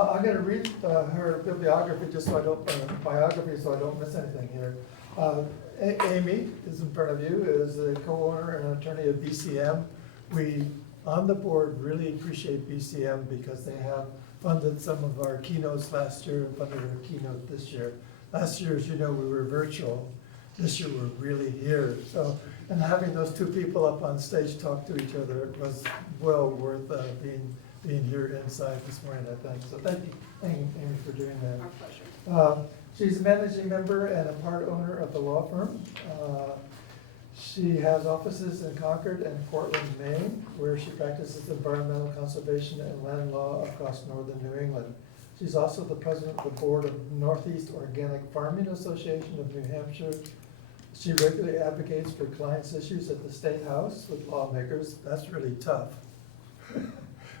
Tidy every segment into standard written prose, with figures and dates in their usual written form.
I'm going to read her bibliography just so I don't, biography, so I don't miss anything here. Amy is in front of you, is the co-owner and attorney of BCM. We, on the board, really appreciate BCM because they have funded some of our keynotes last year and funded our keynote this year. Last year, as you know, we were virtual. This year, we're really here. So, and having those two people up on stage talk to each other was well worth being here inside this morning, I think. So thank you, Amy, for doing that. Our pleasure. She's a managing member and a part owner of the law firm. She has offices in Concord and Portland, Maine, where she practices environmental conservation and land law across northern New England. She's also the president of the board of Northeast Organic Farming Association of New Hampshire. She regularly advocates for clients' issues at the State House with lawmakers. That's really tough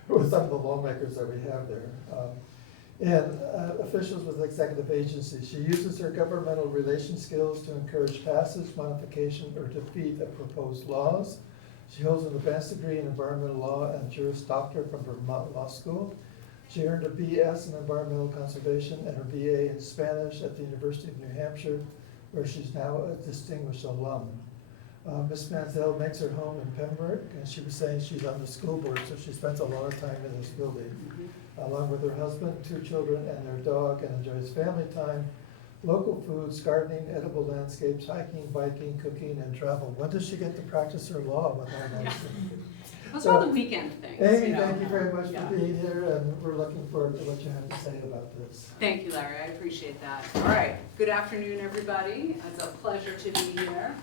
with some of the lawmakers that we have there. And officials with executive agencies. She uses her governmental relation skills to encourage passage, modification, or defeat of proposed laws. She holds an advanced degree in environmental law and Juris Doctor from Vermont Law School. She earned a BS in environmental conservation and her BA in Spanish at the University of New Hampshire, where she's now a distinguished alum. Ms. Mansell makes her home in Pembroke, and she was saying she's on the school board, so she spends a lot of time in this building. Along with her husband, 2 children, and their dog, and enjoys family time, local foods, gardening, edible landscapes, hiking, biking, cooking, and travel. When does she get to practice her law with all those things? Those are all the weekend things. Amy, you know. thank you very much Yeah. for being here, and we're looking forward to what you have to say about this. Thank you, Larry. I appreciate that. All right. Good afternoon, everybody. It's a pleasure to be here.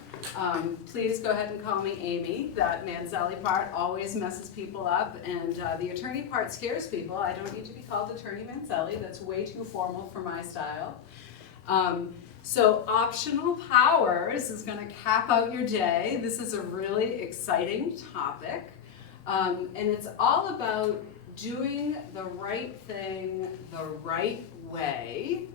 Please go ahead and call me Amy. That Manzelli part always messes people up, and the attorney part scares people. I don't need to be called Attorney Manzelli. That's way too formal for my style. So optional powers is going to cap out your day. This is a really exciting topic. And it's all about doing the right thing the right way,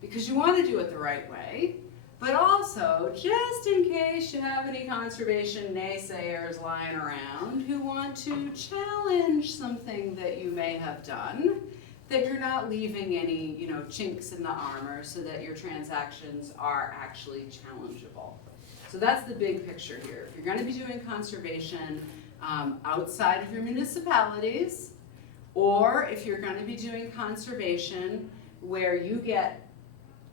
because you want to do it the right way, but also just in case you have any conservation naysayers lying around who want to challenge something that you may have done, that you're not leaving any, chinks in the armor so that your transactions are actually challengeable. So that's the big picture here. If you're going to be doing conservation outside of your municipalities, or if you're going to be doing conservation where you get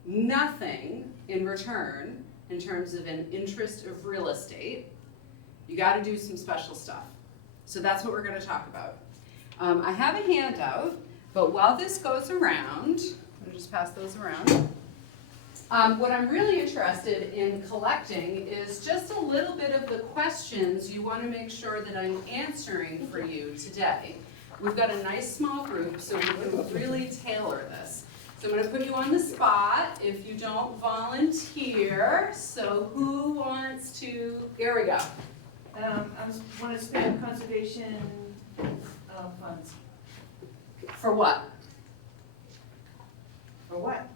nothing in return in terms of an interest of real estate, you got to do some special stuff. So that's what we're going to talk about. I have a handout, but while this goes around, I'll just pass those around. What I'm really interested in collecting is just a little bit of the questions you want to make sure that I'm answering for you today. We've got a nice small group, so we can really tailor this. So I'm going to put you on the spot if you don't volunteer. So who wants to, here we go. I want to spend conservation funds. For what? For what?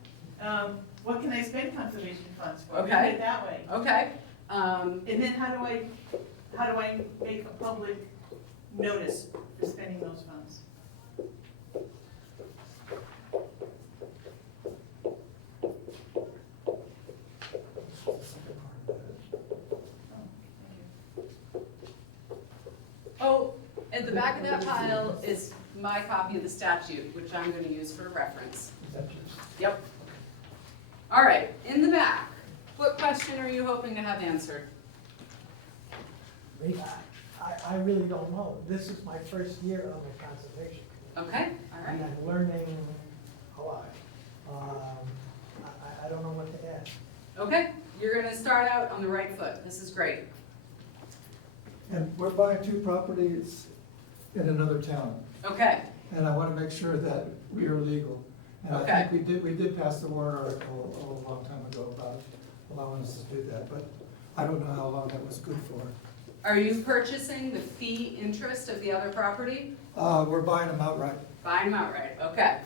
What can I spend conservation funds for? Okay. Put it that way. Okay. And then how do I make a public notice for spending those funds? Oh, at the back of that pile is my copy of the statute, which I'm going to use for reference. Is that yours? Yep. All right, in the back, what question are you hoping to have answered? I really don't know. This is my first year on the conservation committee. Okay, all right. And I'm learning a lot. I don't know what to ask. Okay, you're going to start out on the right foot. This is great. And we're buying 2 properties in another town, Okay, and I want to make sure that we are legal. And Okay. I think we did pass the warrant article a long time ago about allowing us to do that, but I don't know how long that was good for. are you purchasing the fee interest of the other property? We're buying them outright. Buying them outright, okay.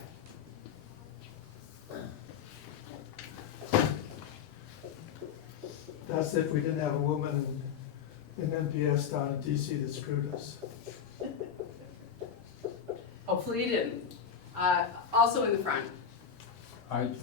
That's if we didn't have a woman in NPS down in DC that screwed us. Hopefully you didn't. Also in the front. I'm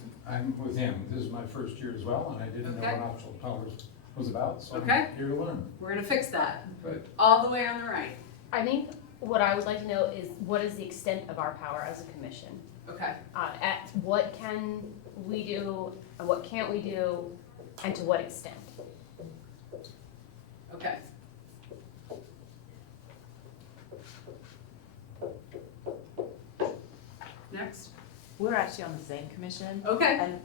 with him. This is my first year as well, and I didn't know Okay. what optional powers was about, so Okay. I'm here to learn. We're gonna fix that. But All the way on the right. I think what I would like to know is what is the extent of our power as a commission? Okay. At what can we do, and what can't we do, and to what extent? Okay. Next. We're actually on the same commission, Okay. and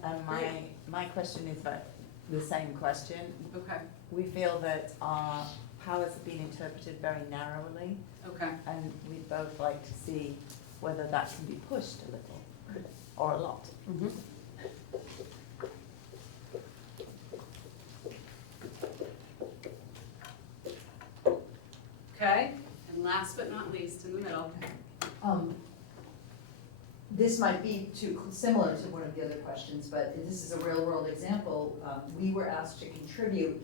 my question is about the same question. Okay. We feel that our powers have been interpreted very narrowly, Okay. and we'd both like to see whether that can be pushed a little, or a lot. Okay. And last but not least, in the middle. This might be too similar to one of the other questions, but this is a real-world example. We were asked to contribute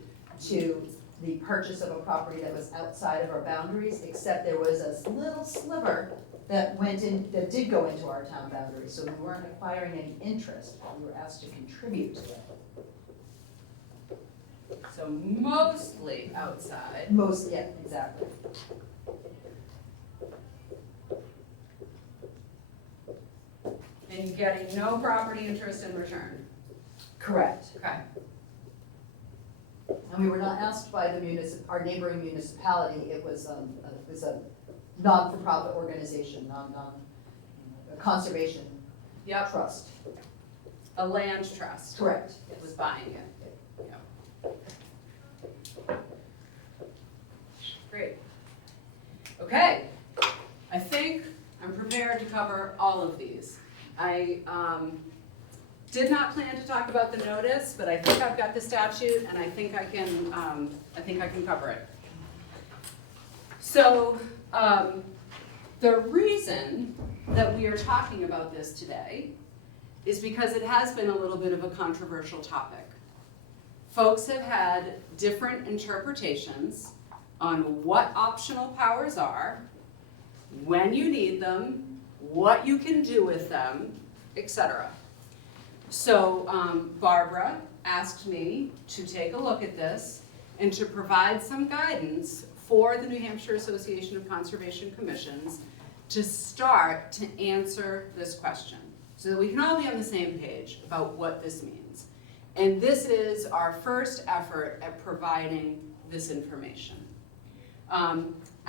to the purchase of a property that was outside of our boundaries, except there was a little sliver that went in, that did go into our town boundaries, so we weren't acquiring any interest. We were asked to contribute to it. So mostly outside. Most, yeah, exactly. And getting no property interest in return. Correct. Okay. And we were not asked by the our neighboring municipality. It was a non-for-profit organization, a conservation Yep. trust. A land trust. Correct. Was buying it. Yep. Great. Okay. I think I'm prepared to cover all of these. I did not plan to talk about the notice, but I think I've got the statute and I think I can cover it. So, the reason that we are talking about this today is because it has been a little bit of a controversial topic. Folks have had different interpretations on what optional powers are, when you need them, what you can do with them, etc. So Barbara asked me to take a look at this and to provide some guidance for the New Hampshire Association of Conservation Commissions to start to answer this question so that we can all be on the same page about what this means. And this is our first effort at providing this information.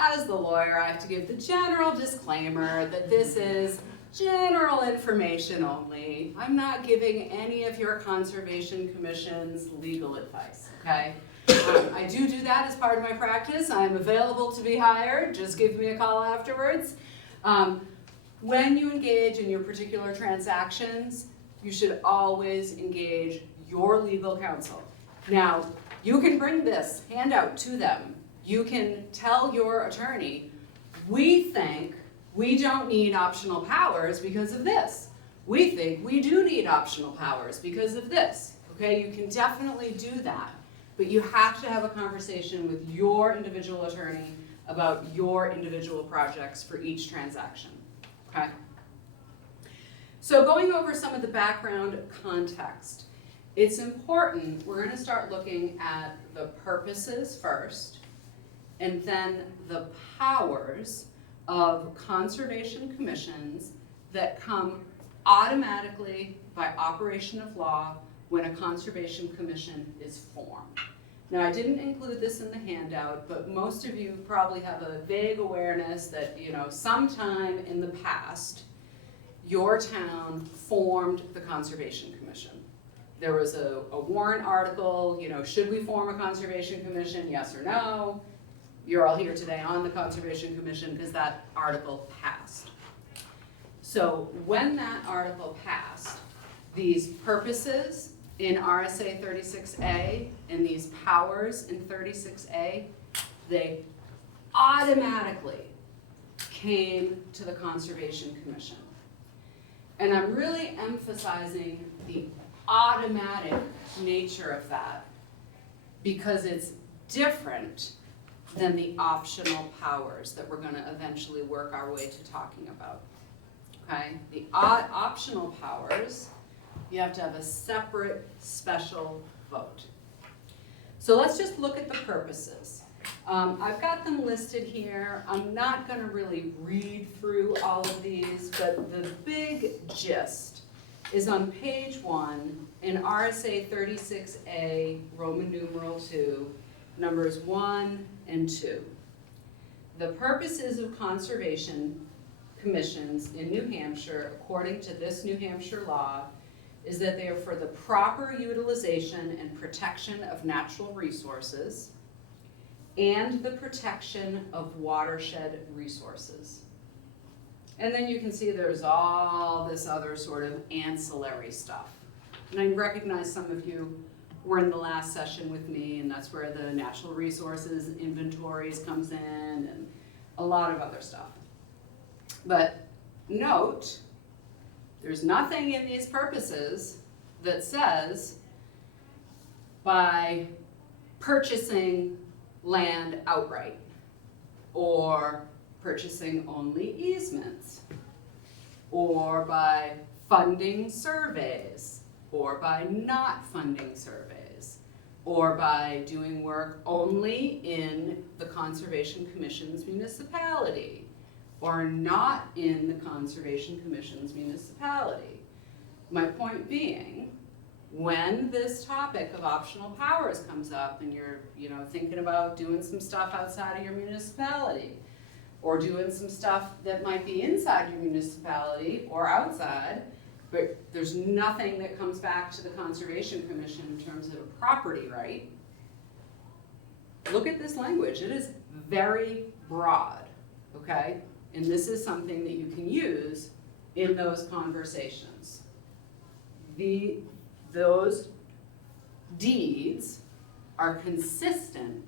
As the lawyer, I have to give the general disclaimer that this is general information only. I'm not giving any of your conservation commissions legal advice, okay? I do that as part of my practice. I'm available to be hired. Just give me a call afterwards. When you engage in your particular transactions, you should always engage your legal counsel. Now, you can bring this handout to them. You can tell your attorney, we think we don't need optional powers because of this. We think we do need optional powers because of this. Okay, you can definitely do that, but you have to have a conversation with your individual attorney about your individual projects for each transaction, okay? So going over some of the background context, it's important, we're gonna start looking at the purposes first, and then the powers of conservation commissions that come automatically by operation of law when a conservation commission is formed. Now, I didn't include this in the handout, but most of you probably have a vague awareness that, sometime in the past, your town formed the Conservation Commission. There was a warrant article, should we form a Conservation Commission, yes or no? You're all here today on the Conservation Commission because that article passed. So when that article passed, these purposes in RSA 36A and these powers in 36A, they automatically came to the Conservation Commission. And I'm really emphasizing the automatic nature of that because it's different than the optional powers that we're going to eventually work our way to talking about. okay? The optional powers, you have to have a separate special vote. So let's just look at the purposes. I've got them listed here. I'm not gonna really read through all of these, but the big gist is on page 1 in RSA 36A, Roman numeral 2, numbers 1 and 2. The purposes of conservation commissions in New Hampshire, according to this New Hampshire law, is that they are for the proper utilization and protection of natural resources and the protection of watershed resources. And then you can see there's all this other sort of ancillary stuff. And I recognize some of you were in the last session with me, and that's where the natural resources inventories comes in and a lot of other stuff. But note, there's nothing in these purposes that says by purchasing land outright or purchasing only easements or by funding surveys or by not funding surveys or by doing work only in the Conservation Commission's municipality or not in the Conservation Commission's municipality. My point being, when this topic of optional powers comes up and you're, thinking about doing some stuff outside of your municipality or doing some stuff that might be inside your municipality or outside, but there's nothing that comes back to the Conservation Commission in terms of a property right, look at this language. It is very broad, okay? And this is something that you can use in those conversations. Those deeds are consistent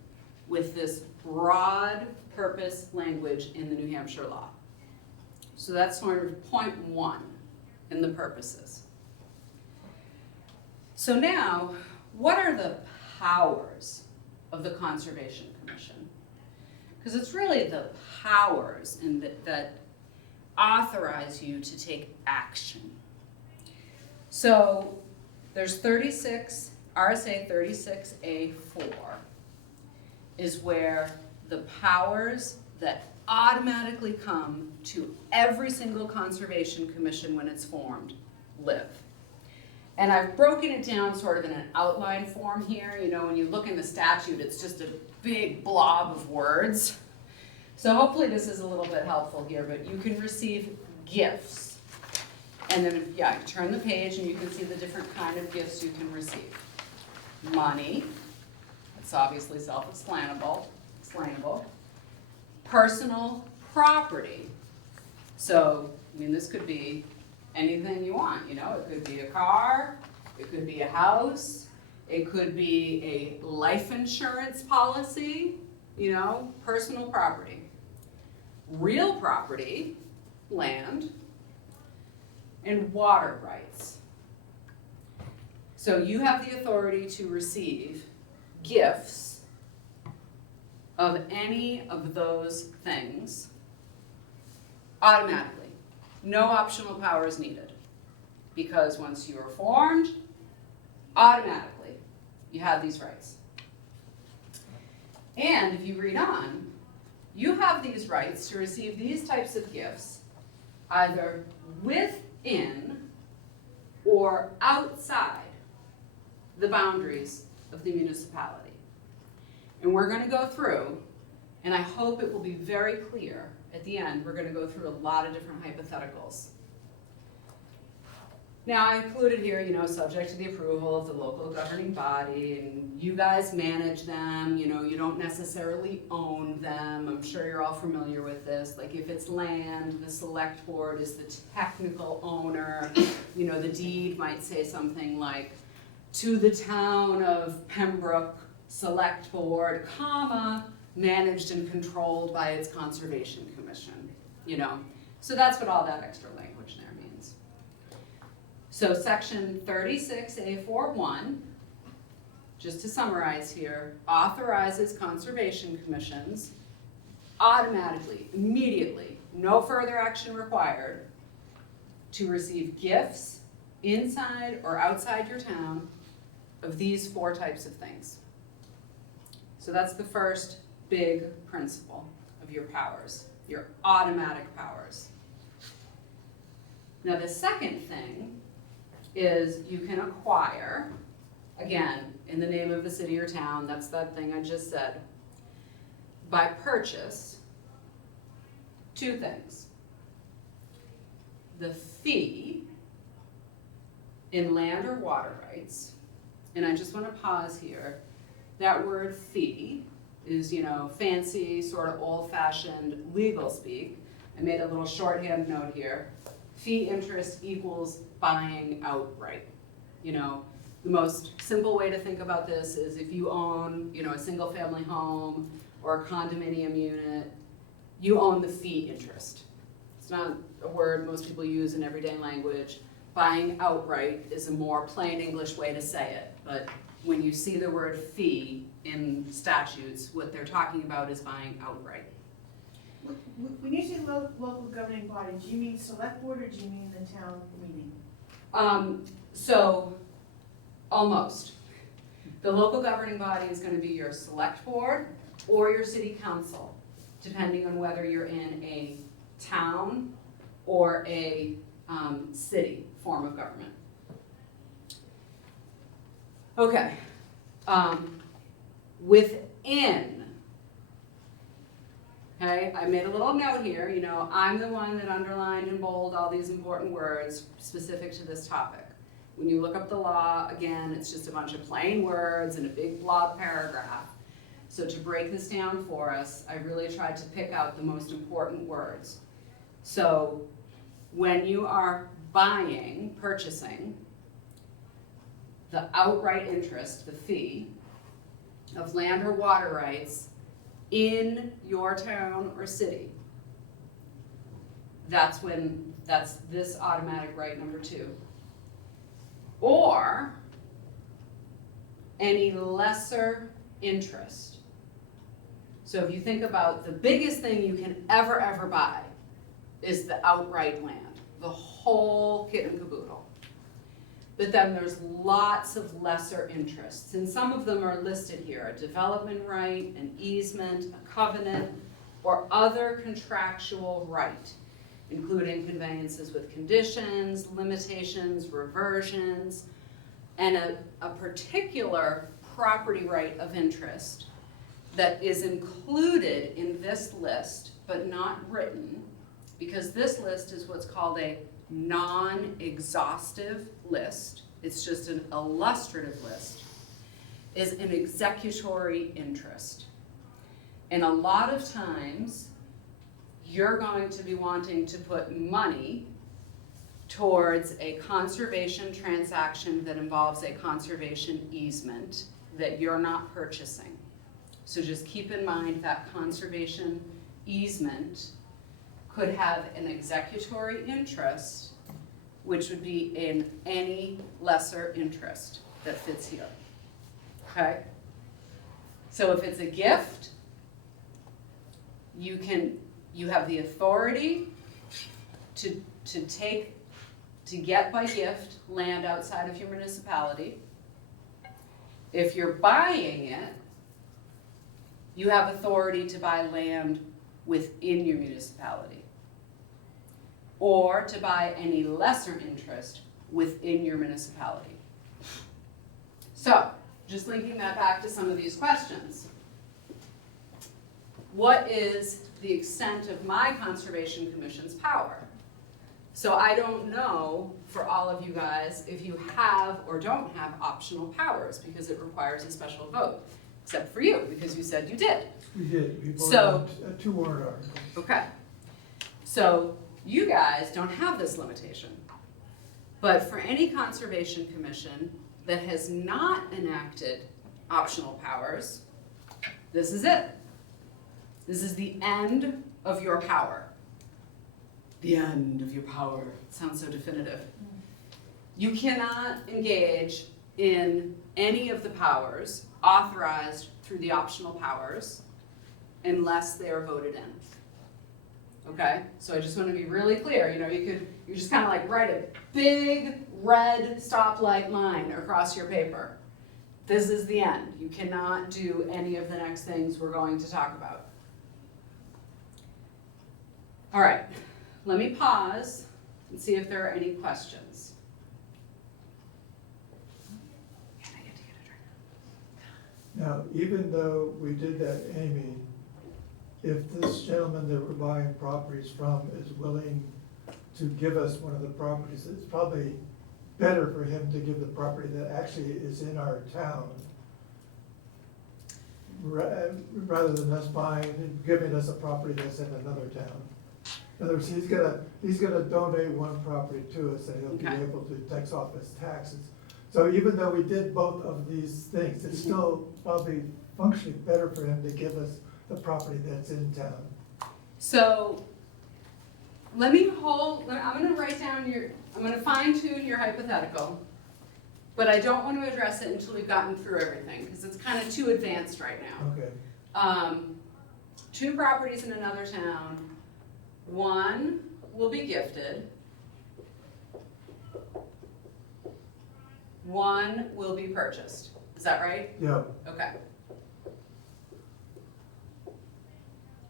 with this broad purpose language in the New Hampshire law. So that's sort of point 1 in the purposes. So now, what are the powers of the Conservation Commission? Because it's really the powers that authorize you to take action. So there's RSA 36A4 is where the powers that automatically come to every single Conservation Commission when it's formed live. And I've broken it down sort of in an outline form here. When you look in the statute, it's just a big blob of words. So hopefully this is a little bit helpful here, but you can receive gifts. And then, you turn the page and you can see the different kind of gifts you can receive. Money, it's obviously self-explainable. Personal property. So, this could be anything you want, it could be a car, it could be a house, it could be a life insurance policy, personal property. Real property, land, and water rights. So you have the authority to receive gifts of any of those things automatically. No optional powers needed. Because once you are formed, automatically you have these rights. And if you read on, you have these rights to receive these types of gifts either within or outside the boundaries of the municipality. And we're going to go through, and I hope it will be very clear at the end, we're going to go through a lot of different hypotheticals. Now, I included here, subject to the approval of the local governing body, and you guys manage them, you don't necessarily own them. I'm sure you're all familiar with this. Like if it's land, the select board is the technical owner. The deed might say something like, to the town of Pembroke Select Board, managed and controlled by its Conservation Commission, So that's what all that extra language there means. So section 36A41, just to summarize here, authorizes conservation commissions automatically, immediately, no further action required, to receive gifts inside or outside your town of these 4 types of things. So that's the first big principle of your powers, your automatic powers. Now the second thing is you can acquire, again, in the name of the city or town, that's that thing I just said, by purchase, 2 things. The fee in land or water rights, and I just want to pause here. That word fee is, fancy, sort of old-fashioned legal speak. I made a little shorthand note here. Fee interest equals buying outright. The most simple way to think about this is if you own, a single-family home or a condominium unit, you own the fee interest. It's not a word most people use in everyday language. Buying outright is a more plain English way to say it, but when you see the word fee in statutes, what they're talking about is buying outright. When you say local governing body, do you mean select board or do you mean the town meeting? So, almost. The local governing body is going to be your select board or your city council, depending on whether you're in a town or a city form of government. Okay. Within, okay, I made a little note here, I'm the one that underlined and bolded all these important words specific to this topic. When you look up the law, again, it's just a bunch of plain words in a big blob paragraph. So to break this down for us, I really tried to pick out the most important words. So when you are purchasing, the outright interest, the fee, of land or water rights in your town or city, that's this automatic right number 2. Or any lesser interest. So if you think about the biggest thing you can ever buy is the outright land, the whole kit and caboodle. But then there's lots of lesser interests, and some of them are listed here: a development right, an easement, a covenant, or other contractual right, including conveyances with conditions, limitations, reversions, and a particular property right of interest that is included in this list, but not written, because this list is what's called a non-exhaustive list. It's just an illustrative list, is an executory interest. And a lot of times, you're going to be wanting to put money towards a conservation transaction that involves a conservation easement that you're not purchasing. So just keep in mind that conservation easement could have an executory interest, which would be in any lesser interest that fits here, okay? So if it's a gift, you have the authority to get by gift land outside of your municipality. If you're buying it, you have authority to buy land within your municipality, or to buy any lesser interest within your municipality. So, just linking that back to some of these questions. What is the extent of my Conservation Commission's power? So I don't know, for all of you guys, if you have or don't have optional powers, because it requires a special vote, except for you, because you said you did. We did, we So- voted on 2 warrant articles. Okay, so you guys don't have this limitation. But for any Conservation Commission that has not enacted optional powers, this is it. This is the end of your power. The end of your power. It sounds so definitive. You cannot engage in any of the powers authorized through the optional powers unless they are voted in. okay? So I just wanna be really clear, you just kinda like write a big red stoplight line across your paper. This is the end. You cannot do any of the next things we're going to talk about. All right, let me pause and see if there are any questions. Can I get to get a drink? Now, even though we did that, Amy, if this gentleman that we're buying properties from is willing to give us one of the properties, it's probably better for him to give the property that actually is in our town, rather than us buying and giving us a property that's in another town. In other words, he's gonna donate one property to us, and he'll be Okay. able to tax off his taxes. So even though we did both of these things, it's still probably functionally better for him to give us the property that's in town. So, I'm gonna write down I'm gonna fine tune your hypothetical, but I don't want to address it until we've gotten through everything, because it's kind of too advanced right now. Okay, 2 properties in another town, 1 will be gifted, 1 will be purchased. Is that right? yeah, Okay.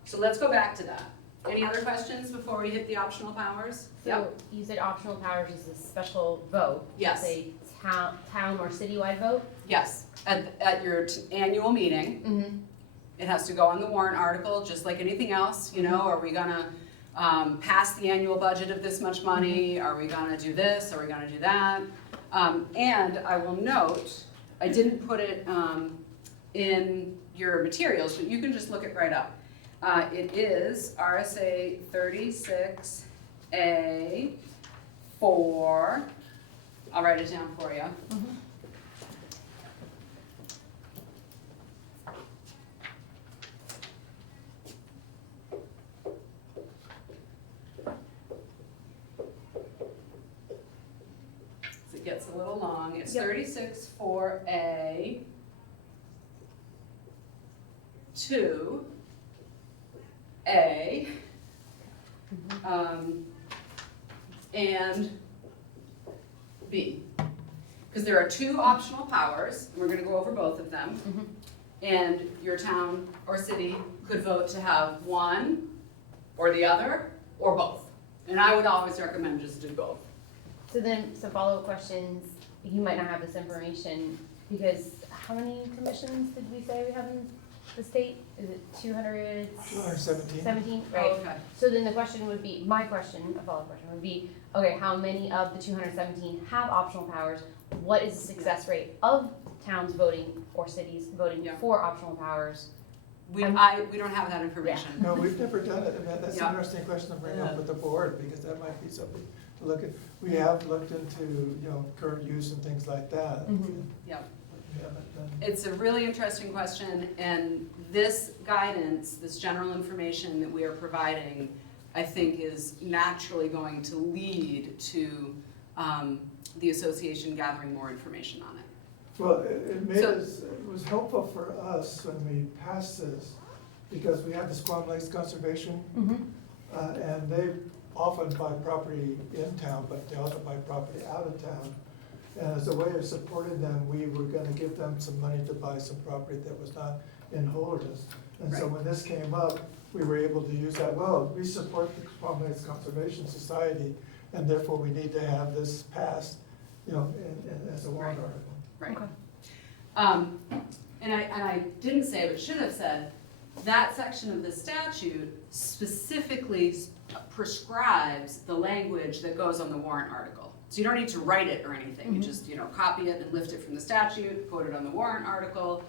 So let's go back to that. Any other questions before we hit the optional powers? So you said optional powers is a special vote. Yes. It's a town or citywide vote? Yes, at your annual meeting, Mm-hmm. it has to go on the warrant article, just like anything else, are we gonna pass the annual budget of this much money? Are we gonna do this? Are we gonna do that? And I will note, I didn't put it in your materials, but you can just look it right up. It is RSA 36A 4, I'll write it down for you. It gets a little long. It's Yep. 36-4A 2A and B. Because there are 2 optional powers, and we're gonna go over both of them. Mhm. And your town or city could vote to have one or the other, or both. And I would always recommend just do both. So then, some follow-up questions, you might not have this information, because how many commissions did we say we have in the state? Is it 217. 17, right? Okay. So then the question would be, my question, a follow-up question would be, okay, how many of the 217 have optional powers? What is the success rate of towns voting or cities voting Yeah. for optional powers? We don't have that information. no, we've never done it, and that's an Yeah. interesting question to bring up with the board, because that might be something to look at. We have looked into, current use and things like that. Mhm. Yep. We haven't done. It's a really interesting question, and this guidance, this general information that we are providing, I think is naturally going to lead to the association gathering more information on it. Well, it made So- us, it was helpful for us when we passed this, because we have the Squam Lakes Conservation, and they often buy property in town, but they also buy property out of town. And as a way of supporting them, we were gonna give them some money to buy some property that was not in Holderness. And so Right. when this came up, we were able to use that, well, we support the Squam Lakes Conservation Society, and therefore we need to have this passed, as a warrant Right. article. Right. Okay. And I didn't say, but should have said, that section of the statute specifically prescribes the language that goes on the warrant article. So you don't need to write it or anything, you just, copy it and lift it from the statute, put it on the warrant article,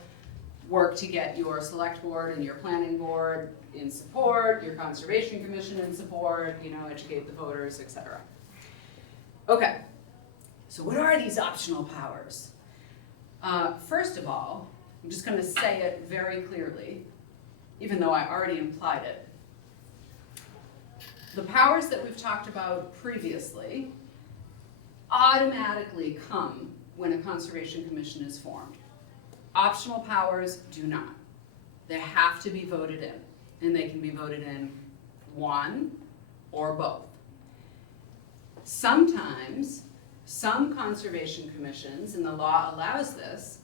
work to get your select board and your planning board in support, your conservation commission in support, educate the voters, etc. Okay, so what are these optional powers? First of all, I'm just gonna say it very clearly, even though I already implied it. The powers that we've talked about previously automatically come when a conservation commission is formed. Optional powers do not. They have to be voted in, and they can be voted in one or both. Sometimes, some conservation commissions, and the law allows this,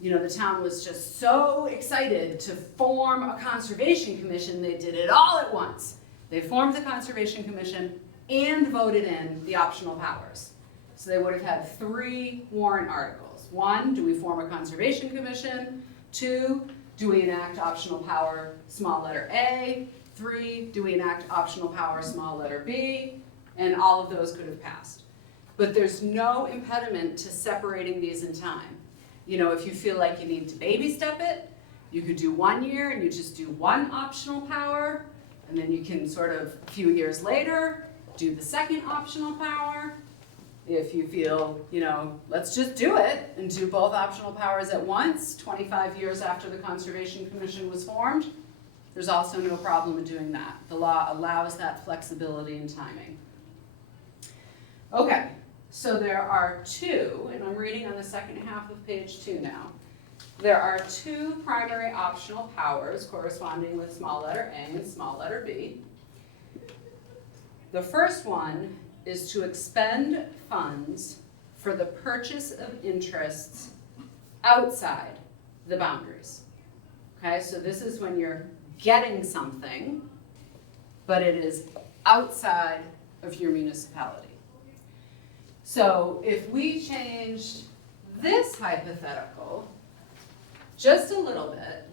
you know, the town was just so excited to form a conservation commission, they did it all at once. They formed the conservation commission and voted in the optional powers. So they would have had 3 warrant articles. 1, do we form a conservation commission? 2, do we enact optional power, small letter A? 3, do we enact optional power, small letter B? And all of those could have passed. But there's no impediment to separating these in time. You know, if you feel like you need to baby step it, you could do 1 year and you just do 1 optional power, and then you can sort of, a few years later, do the 2nd optional power. If you feel, you know, let's just do it and do both optional powers at once, 25 years after the Conservation Commission was formed, there's also no problem in doing that. The law allows that flexibility and timing. Okay, so there are 2, and I'm reading on the second half of page 2 now. There are 2 primary optional powers corresponding with small letter A and small letter B. The first one is to expend funds for the purchase of interests outside the boundaries. Okay, so this is when you're getting something, but it is outside of your municipality. So if we changed this hypothetical just a little bit,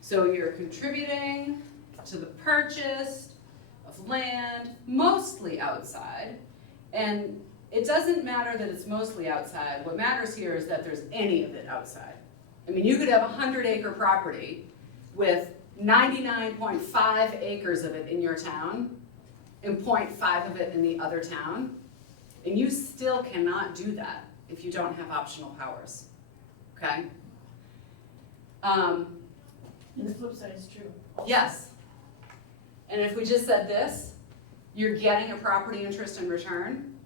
so you're contributing to the purchase of land, mostly outside, and it doesn't matter that it's mostly outside. What matters here is that there's any of it outside. I mean, you could have a 100-acre property with 99.5 acres of it in your town and 0.5 of it in the other town, and you still cannot do that if you don't have optional powers, okay? And the flip side is true. Yes. And if we just said this, you're getting a property interest in return,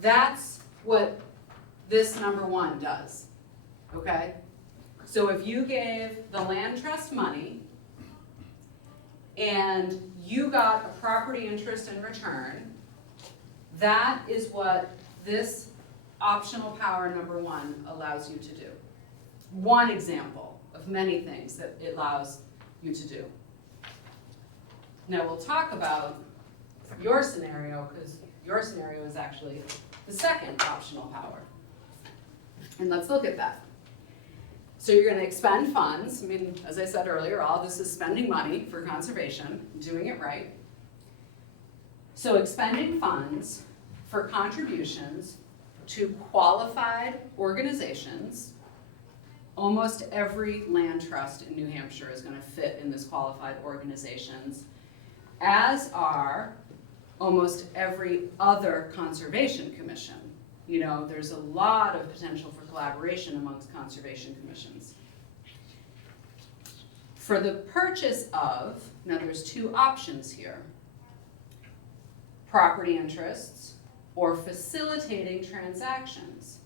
that's what this number 1 does, okay? So if you gave the land trust money and you got a property interest in return, that is what this optional power number 1 allows you to do. One example of many things that it allows you to do. Now we'll talk about your scenario, because your scenario is actually the 2nd optional power. And let's look at that. So you're going to expend funds. I mean, as I said earlier, all this is spending money for conservation, doing it right. So expending funds for contributions to qualified organizations. Almost every land trust in New Hampshire is going to fit in this qualified organizations, as are almost every other conservation commission. You know, there's a lot of potential for collaboration amongst conservation commissions. For the purchase of, now there's 2 options here, property interests or facilitating transactions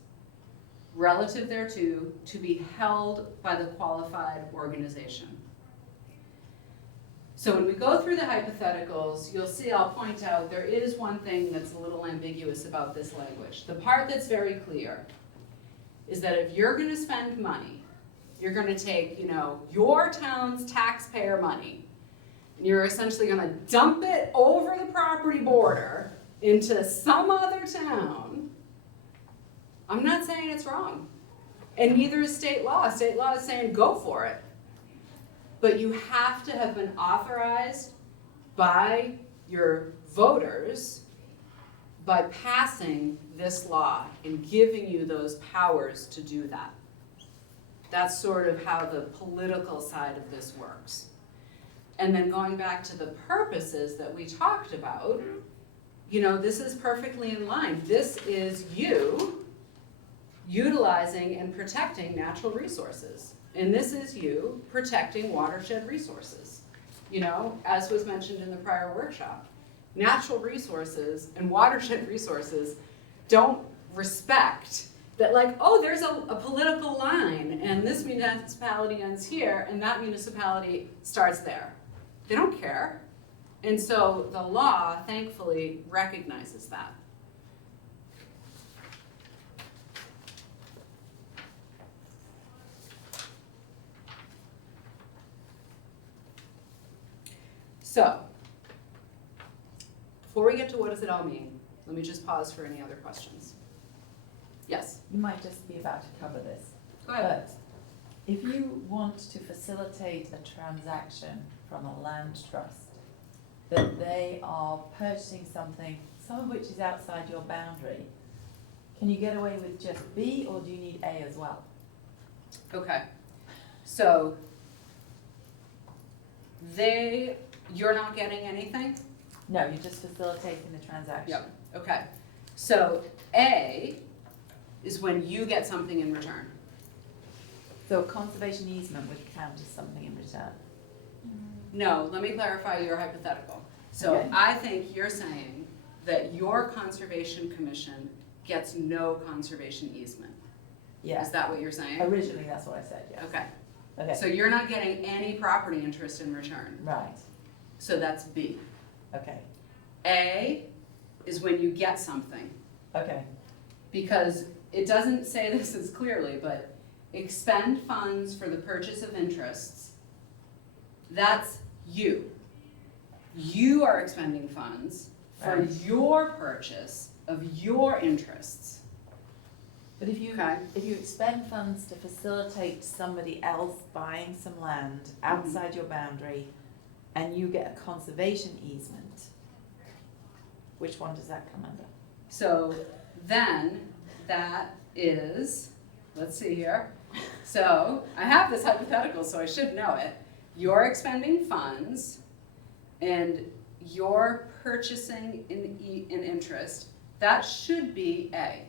relative thereto to be held by the qualified organization. So when we go through the hypotheticals, you'll see I'll point out there is one thing that's a little ambiguous about this language. The part that's very clear is that if you're going to spend money, you're going to take, you know, your town's taxpayer money, and you're essentially going to dump it over the property border into some other town. I'm not saying it's wrong, and neither is state law. State law is saying go for it. But you have to have been authorized by your voters by passing this law and giving you those powers to do that. That's sort of how the political side of this works. And then going back to the purposes that we talked about, you know, this is perfectly in line. This is you utilizing and protecting natural resources. And this is you protecting watershed resources. You know, as was mentioned in the prior workshop, natural resources and watershed resources don't respect that, like, oh, there's a political line and this municipality ends here and that municipality starts there. They don't care. And so the law thankfully recognizes that. So, before we get to what does it all mean, let me just pause for any other questions. Yes, You might just be about to cover this. go ahead. But if you want to facilitate a transaction from a land trust, that they are purchasing something, some of which is outside your boundary, can you get away with just B, or do you need A as well? Okay, so you're not getting anything? No, you're just facilitating the transaction. Yep. Okay, so A is when you get something in return. So a conservation easement would count as something in return. No, let me clarify your hypothetical. So Okay. I think you're saying that your conservation commission gets no conservation easement. Yeah, Is that what you're saying? originally that's what I said, yes. Okay, Okay, so you're not getting any property interest in return. right, So that's B. okay, A is when you get something. okay, Because it doesn't say this as clearly, but expend funds for the purchase of interests, that's you. You are expending funds for Right. your purchase of your interests, but if you, okay? if you expend funds to facilitate somebody else buying some land outside your boundary, and you get a conservation easement, which one does that come under? So then that is, let's see here. So I have this hypothetical, so I should know it. You're expending funds and you're purchasing an interest. That should be A.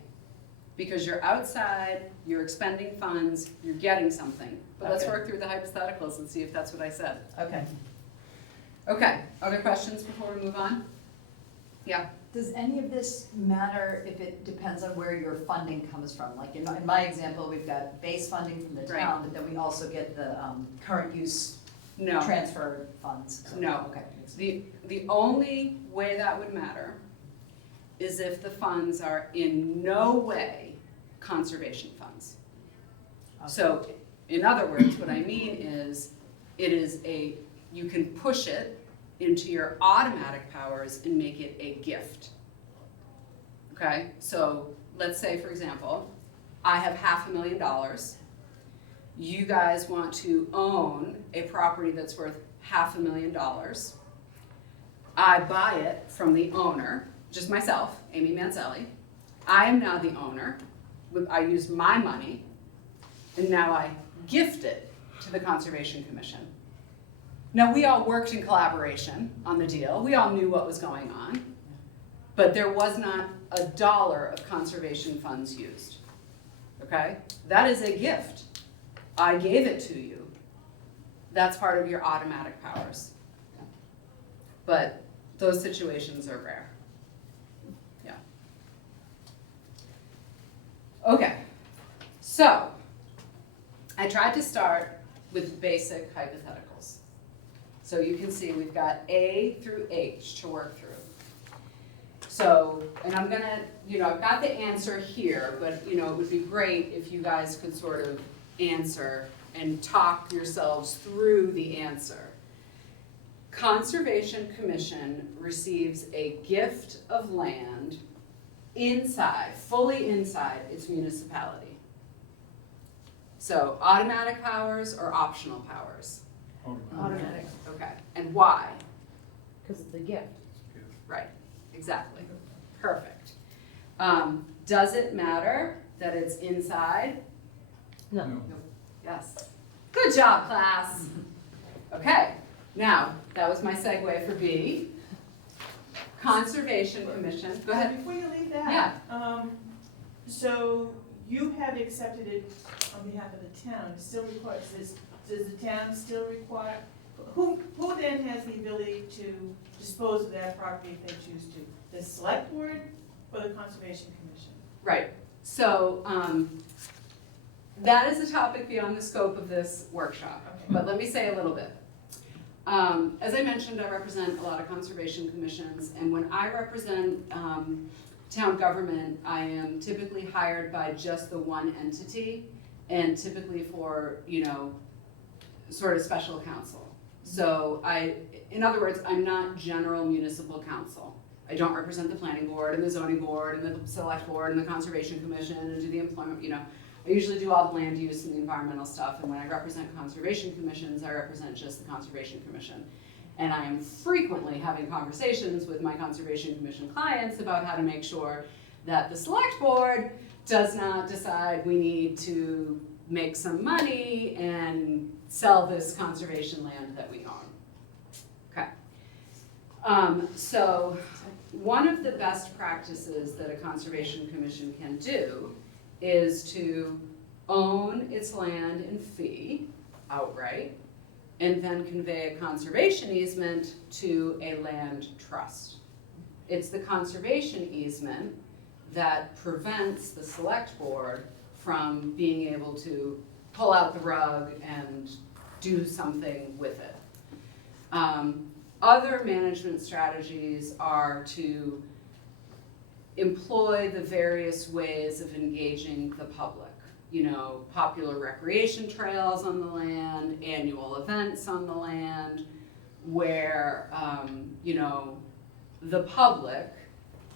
Because you're outside, you're expending funds, you're getting something. But let's Okay. work through the hypotheticals and see if that's what I said. Okay. Okay, other questions before we move on? Yeah. Does any of this matter if it depends on where your funding comes from? Like in my example, we've got base funding from the Right. town, but then we also get the current use No. transfer funds. So- No. Okay. The only way that would matter is if the funds are in no way conservation funds. So, in other words, what I mean is, you can push it into your automatic powers and make it a gift. Okay, so let's say, for example, I have $500,000. You guys want to own a property that's worth $500,000. I buy it from the owner, just myself, Amy Manzelli. I am now the owner. I use my money, and now I gift it to the Conservation Commission. Now, we all worked in collaboration on the deal. We all knew what was going on, but there was not $1 of conservation funds used. Okay? That is a gift. I gave it to you. That's part of your automatic powers. But those situations are rare. Yeah. Okay, so I tried to start with basic hypotheticals. So you can see we've got A through H to work through. So, and I'm gonna, I've got the answer here, but it would be great if you guys could sort of answer and talk yourselves through the answer. Conservation Commission receives a gift of land fully inside its municipality. So automatic powers or optional powers? Automatic, Okay, and why? because it's a gift. Right, exactly, perfect. Does it matter that it's inside? No. Yes. Good job, class. Okay, now, that was my segue for B. Conservation Commission, go ahead. Before you leave that. Yeah. So you have accepted it on behalf of the town, it still requires, does the town still require, who then has the ability to dispose of that property if they choose to? The select board or the conservation commission? Right, so, that is a topic beyond the scope of this workshop, Okay. but let me say a little bit. As I mentioned, I represent a lot of conservation commissions, and when I represent town government, I am typically hired by just the one entity, and typically for, sort of special counsel. So in other words, I'm not general municipal counsel. I don't represent the planning board and the zoning board and the select board and the conservation commission and do the employment, I usually do all the land use and the environmental stuff, and when I represent conservation commissions, I represent just the conservation commission. And I am frequently having conversations with my conservation commission clients about how to make sure that the select board does not decide we need to make some money and sell this conservation land that we own. Okay. So one of the best practices that a conservation commission can do is to own its land in fee outright, and then convey a conservation easement to a land trust. It's the conservation easement that prevents the select board from being able to pull out the rug and do something with it. Other management strategies are to employ the various ways of engaging the public. Popular recreation trails on the land, annual events on the land, where, the public,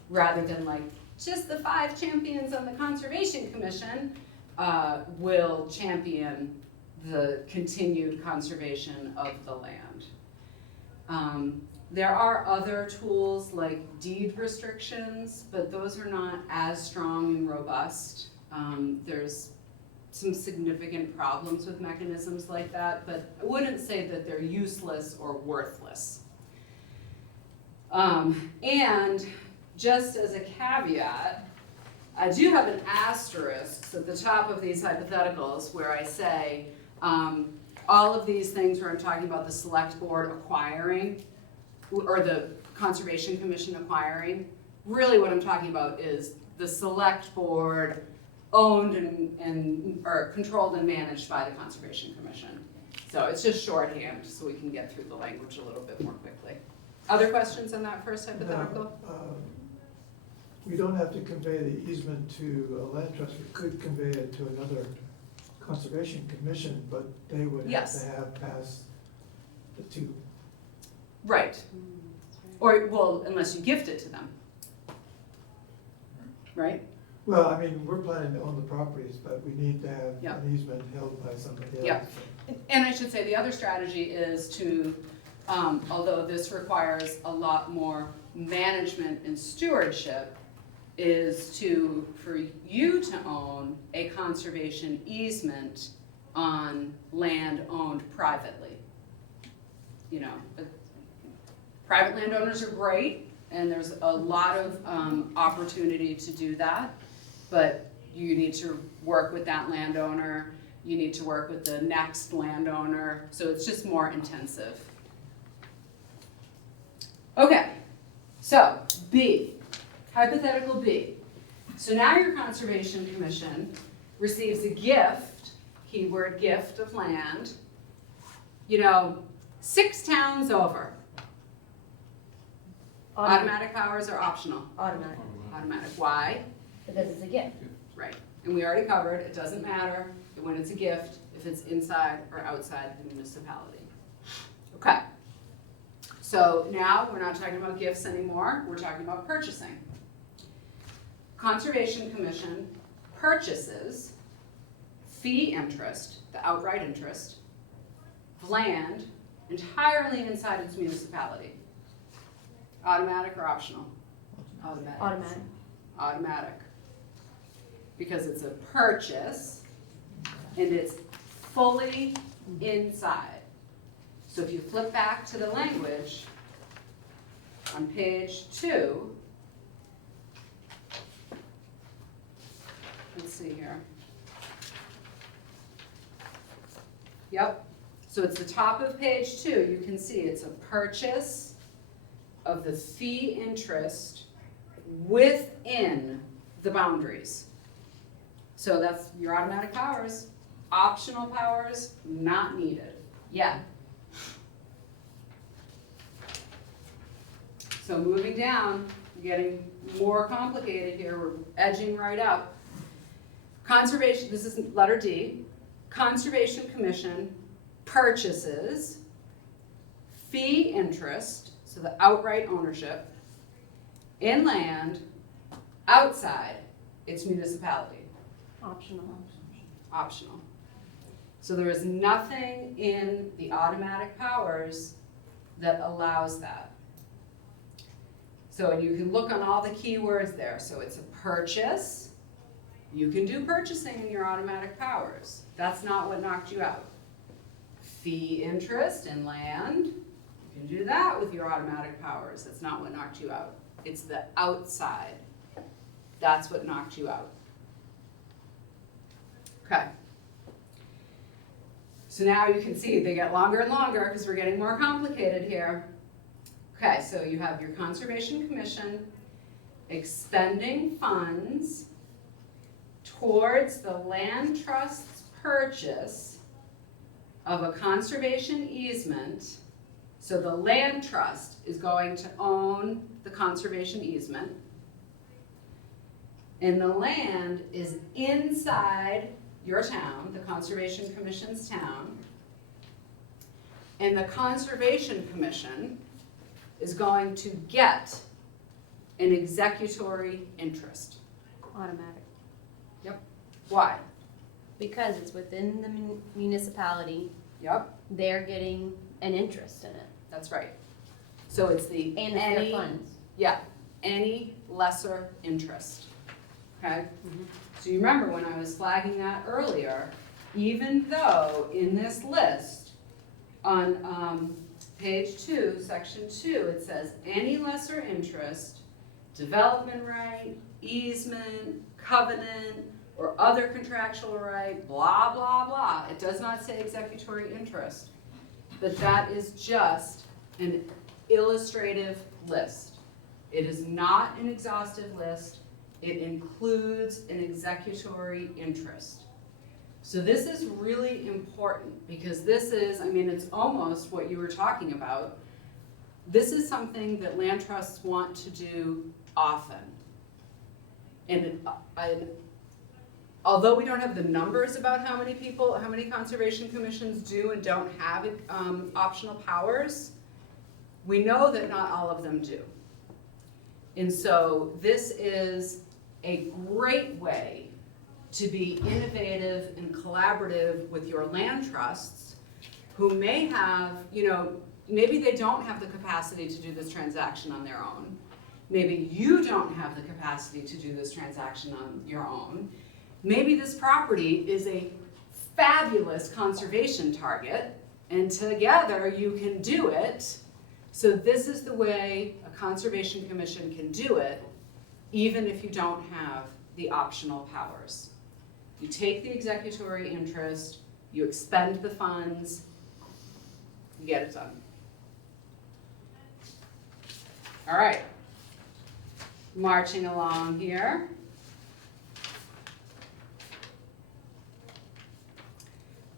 rather than like just the 5 champions on the Conservation Commission, will champion the continued conservation of the land. There are other tools like deed restrictions, but those are not as strong and robust. There's some significant problems with mechanisms like that, but I wouldn't say that they're useless or worthless. And just as a caveat, I do have an asterisk at the top of these hypotheticals where I say all of these things where I'm talking about the select board acquiring or the Conservation Commission acquiring, really what I'm talking about is the select board owned or controlled and managed by the Conservation Commission. So it's just shorthand so we can get through the language a little bit more quickly. Other questions on that first hypothetical? We don't have to convey the easement to a land trust. We could convey it to another conservation commission, but they would have Yes. to have passed the 2. Right. Or, well, unless you gift it to them. Right? Well, I mean, we're planning to own the properties, but we need to have Yeah. an easement held by somebody else. Yeah. And I should say the other strategy is to, although this requires a lot more management and stewardship, is for you to own a conservation easement on land owned privately. Private landowners are great, and there's a lot of opportunity to do that, but you need to work with that landowner, you need to work with the next landowner, so it's just more intensive. Okay, so B, hypothetical B. So now your Conservation Commission receives a gift, keyword gift of land, 6 towns over. Automatic powers are optional. Automatic, Automatic, why? because it's a gift. Right, and we already covered, it doesn't matter when it's a gift, if it's inside or outside the municipality. Okay, so now we're not talking about gifts anymore, we're talking about purchasing. Conservation Commission purchases fee interest, the outright interest, of land entirely inside its municipality. Automatic or optional? Automatic. Automatic. Automatic. Because it's a purchase and it's fully inside. So if you flip back to the language on page 2, let's see here. Yep, so it's the top of page 2, you can see it's a purchase of the fee interest within the boundaries. So that's your automatic powers. Optional powers, not needed. Yeah. So moving down, getting more complicated here, we're edging right up. Conservation, this is letter D, Conservation Commission purchases fee interest, so the outright ownership, in land outside its municipality, Optional. optional. So there is nothing in the automatic powers that allows that. So, and you can look on all the keywords there, so it's a purchase, you can do purchasing in your automatic powers, that's not what knocked you out. Fee interest in land, you can do that with your automatic powers, that's not what knocked you out. It's the outside, that's what knocked you out. Okay. So now you can see they get longer and longer because we're getting more complicated here. Okay, so you have your Conservation Commission expending funds towards the land trust's purchase of a conservation easement. So the land trust is going to own the conservation easement. And the land is inside your town, the Conservation Commission's town. And the Conservation Commission is going to get an executory interest. Automatic. Why? Because it's within the municipality, Yep, they're getting an interest in it. that's right. So it's the And it's their funds. Yeah, any lesser interest, okay? Mhm. So you remember when I was flagging that earlier, even though in this list, on page 2, section 2, it says any lesser interest, development right, easement, covenant, or other contractual right, blah, blah, blah. It does not say executory interest, but that is just an illustrative list. It is not an exhaustive list. It includes an executory interest. So this is really important because this is, I mean, it's almost what you were talking about. This is something that land trusts want to do often. And although we don't have the numbers about how many people, how many conservation commissions do and don't have optional powers, we know that not all of them do. And so this is a great way to be innovative and collaborative with your land trusts who may have, maybe they don't have the capacity to do this transaction on their own. Maybe you don't have the capacity to do this transaction on your own. Maybe this property is a fabulous conservation target and together you can do it. So this is the way a conservation commission can do it, even if you don't have the optional powers. You take the executory interest, you expend the funds, you get it done. All right, marching along here.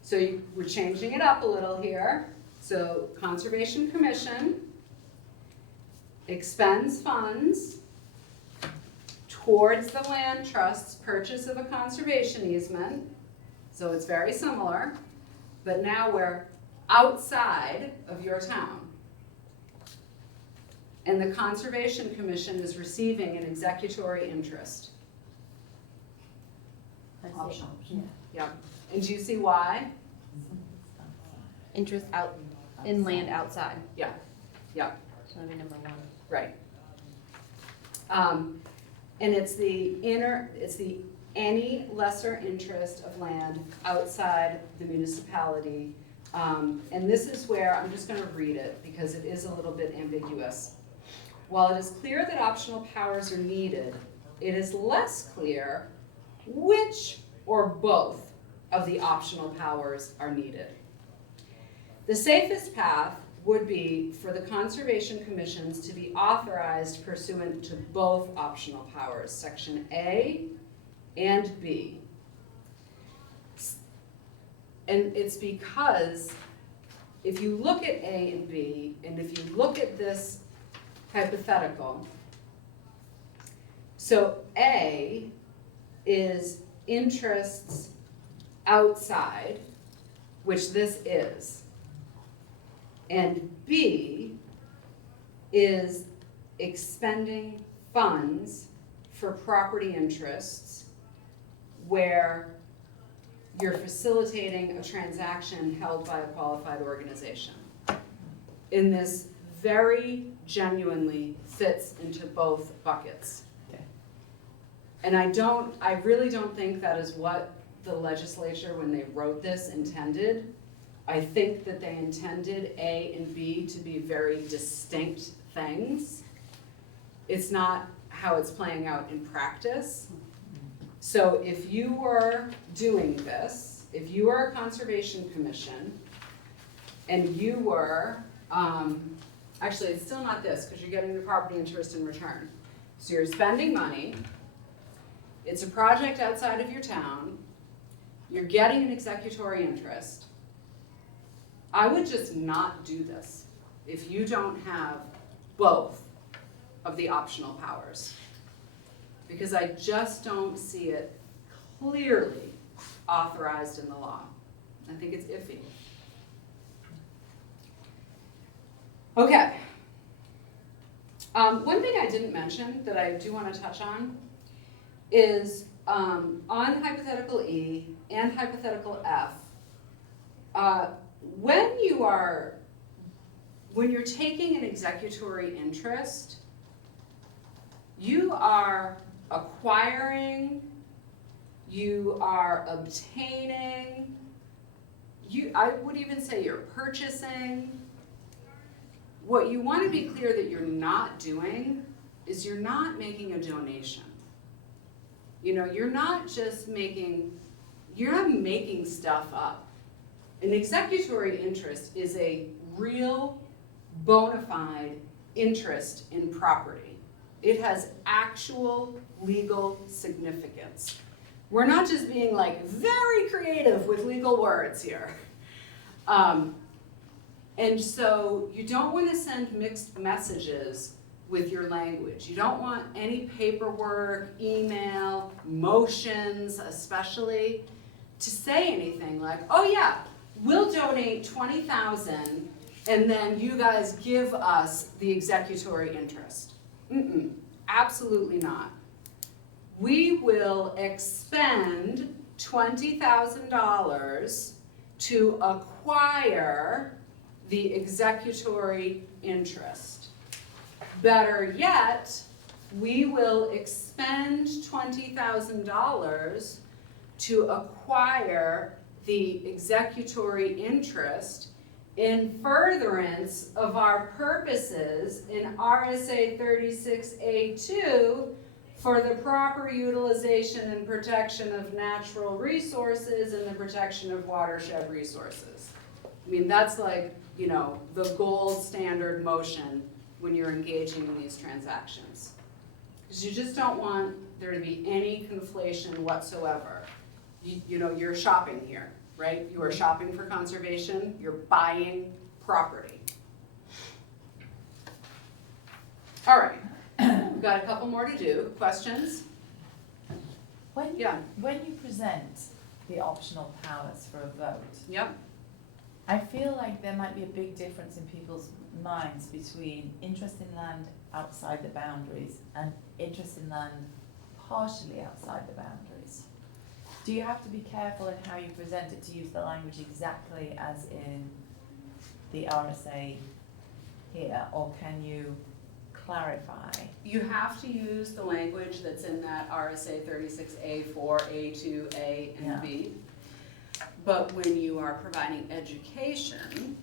So we're changing it up a little here. So Conservation Commission expends funds towards the land trust's purchase of a conservation easement. So it's very similar, but now we're outside of your town. And the Conservation Commission is receiving an executory interest. I see. Optional. Yeah. And do you see why? Interest out, in land outside. Yeah. So that'd be number 1. Right. And it's the any lesser interest of land outside the municipality. And this is where, I'm just gonna read it because it is a little bit ambiguous. While it is clear that optional powers are needed, it is less clear which or both of the optional powers are needed. The safest path would be for the Conservation Commissions to be authorized pursuant to both optional powers, Section A and B. And it's because if you look at A and B, and if you look at this hypothetical. So A is interests outside, which this is. And B is expending funds for property interests where you're facilitating a transaction held by a qualified organization. And this very genuinely fits into both buckets. Okay. And I really don't think that is what the legislature, when they wrote this, intended. I think that they intended A and B to be very distinct things. It's not how it's playing out in practice. So if you were doing this, if you were a conservation commission, and you were, actually it's still not this, because you're getting the property interest in return. So you're spending money, it's a project outside of your town, you're getting an executory interest. I would just not do this if you don't have both of the optional powers. Because I just don't see it clearly authorized in the law. I think it's iffy. Okay. One thing I didn't mention that I do want to touch on is on hypothetical E and hypothetical F, when you're taking an executory interest, you are acquiring, you are obtaining, I would even say you're purchasing. What you want to be clear that you're not doing is you're not making a donation. You know, you're not making stuff up. An executory interest is a real bona fide interest in property. It has actual legal significance. We're not just being like very creative with legal words here. And so you don't want to send mixed messages with your language. You don't want any paperwork, email, motions especially, to say anything like, oh yeah, we'll donate $20,000 and then you guys give us the executory interest. Absolutely not. We will expend $20,000 to acquire the executory interest. Better yet, we will expend $20,000 to acquire the executory interest in furtherance of our purposes in RSA 36A2 for the proper utilization and protection of natural resources and the protection of watershed resources. I mean, that's like, you know, the gold standard motion when you're engaging in these transactions. Because you just don't want there to be any conflation whatsoever. You know, you're shopping here, right? You are shopping for conservation, you're buying property. All right, we've got a couple more to do. Questions? When Yeah. you present the optional powers for a vote, Yep. I feel like there might be a big difference in people's minds between interest in land outside the boundaries and interest in land partially outside the boundaries. Do you have to be careful in how you present it to use the language exactly as in the RSA here, or can you clarify? You have to use the language that's in that RSA 36A4, A2, A, and Yeah. B. But when you are providing education,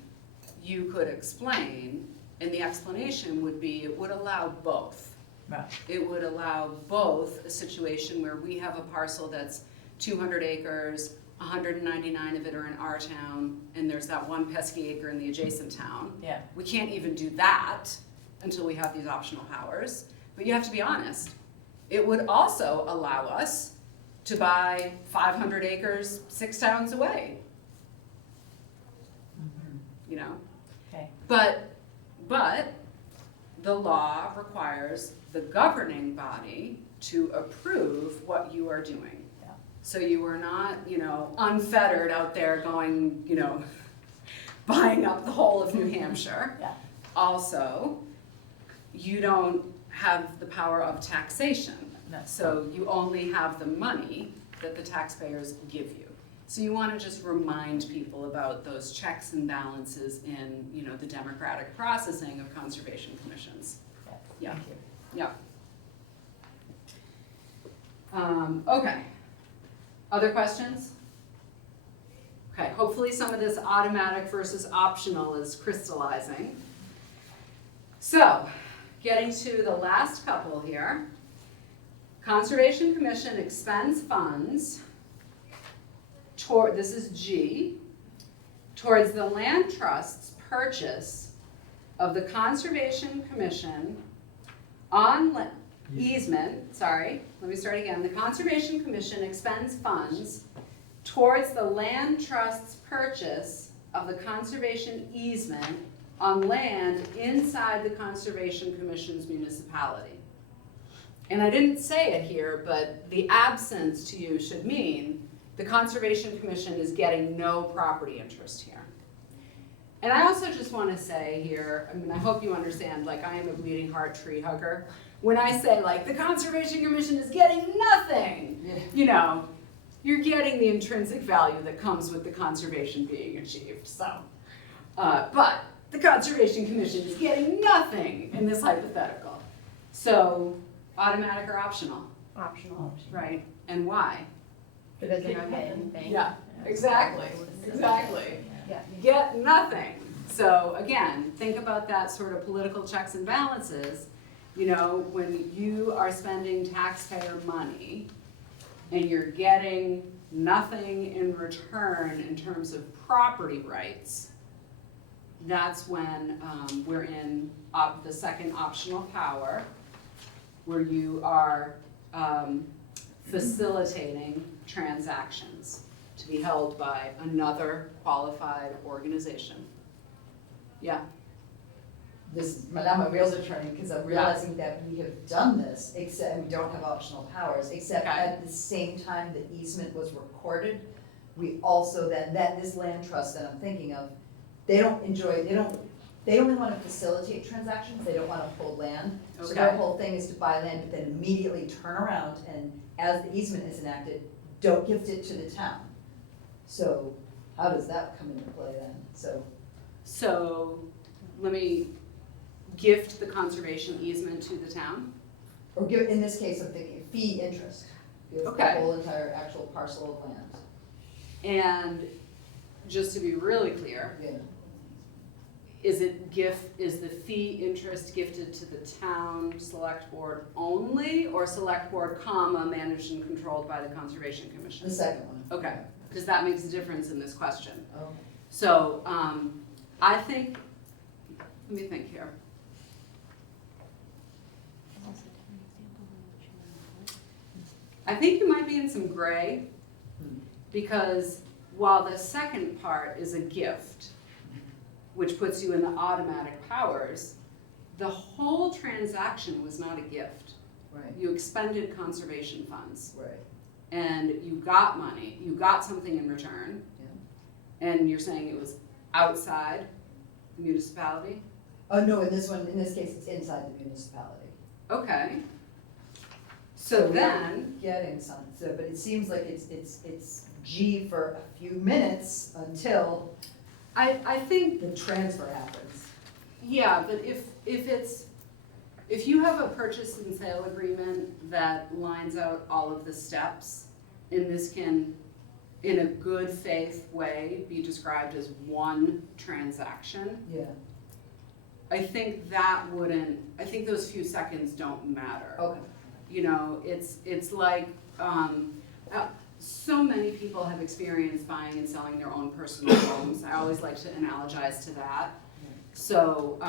you could explain, and the explanation would be it would allow both. Right. It would allow both a situation where we have a parcel that's 200 acres, 199 of it are in our town, and there's that one pesky acre in the adjacent town. Yeah. We can't even do that until we have these optional powers. But you have to be honest. It would also allow us to buy 500 acres 6 towns away, you know? Okay. But the law requires the governing body to approve what you are doing. Yeah. So you are not, unfettered out there going, buying up the whole of New Hampshire. Yeah. Also, you don't have the power of taxation. No. So you only have the money that the taxpayers give you. So you want to just remind people about those checks and balances in, the democratic processing of conservation commissions. Yes, Yeah. thank you. Yeah. Okay. Other questions? Okay, hopefully some of this automatic versus optional is crystallizing. So, getting to the last couple here. Conservation Commission expends funds toward, this is G, towards the land trust's purchase of the Conservation Commission easement, sorry, let me start again. The Conservation Commission expends funds towards the land trust's purchase of the conservation easement on land inside the Conservation Commission's municipality. And I didn't say it here, but the absence to you should mean the Conservation Commission is getting no property interest here. And I also just want to say here, I hope you understand, I am a bleeding heart tree hugger. When I say, the Conservation Commission is getting nothing, you're getting the intrinsic value that comes with the conservation being achieved, so. But the Conservation Commission is getting nothing in this hypothetical. So, automatic or optional, Optional. right? And why? Because they're not getting anything. Yeah, exactly, exactly. Yeah. Get nothing. So again, think about that sort of political checks and balances. When you are spending taxpayer money and you're getting nothing in return in terms of property rights, that's when we're in the second optional power, where you are facilitating transactions to be held by another qualified organization. Yeah. This is, now my wheels are turning, because I'm realizing that we have done this, except we don't have optional powers, except Okay. at the same time the easement was recorded, we also then, this land trust that I'm thinking of, they only want to facilitate transactions, they don't want to hold land. So their Okay. whole thing is to buy land, but then immediately turn around and, as the easement is enacted, don't gift it to the town. So how does that come into play then? So let me gift the conservation easement to the town. Or give, in this case, I'm thinking fee interest. Give the Okay. whole entire actual parcel of land. And just to be really clear, Yeah. is the fee interest gifted to the town select board only, or select board, managed and controlled by the Conservation Commission? The second one. Okay, because that makes a difference in this question. Oh. So, I think, let me think here. I think you might be in some gray, because while the second part is a gift, which puts you in the automatic powers, the whole transaction was not a gift. Right, You expended conservation funds, right. and you got money, you got something in return, and you're saying it was outside the municipality? Oh, no, in this case, it's inside the municipality. Okay. So we're then, Getting some, but it seems like it's G for a few minutes until I think, the transfer happens. yeah, but if you have a purchase and sale agreement that lines out all of the steps, and this can, in a good faith way, be described as one transaction, Yeah, I think I think those few seconds don't matter. okay. It's like, so many people have experienced buying and selling their own personal homes. I always like to analogize to that. So,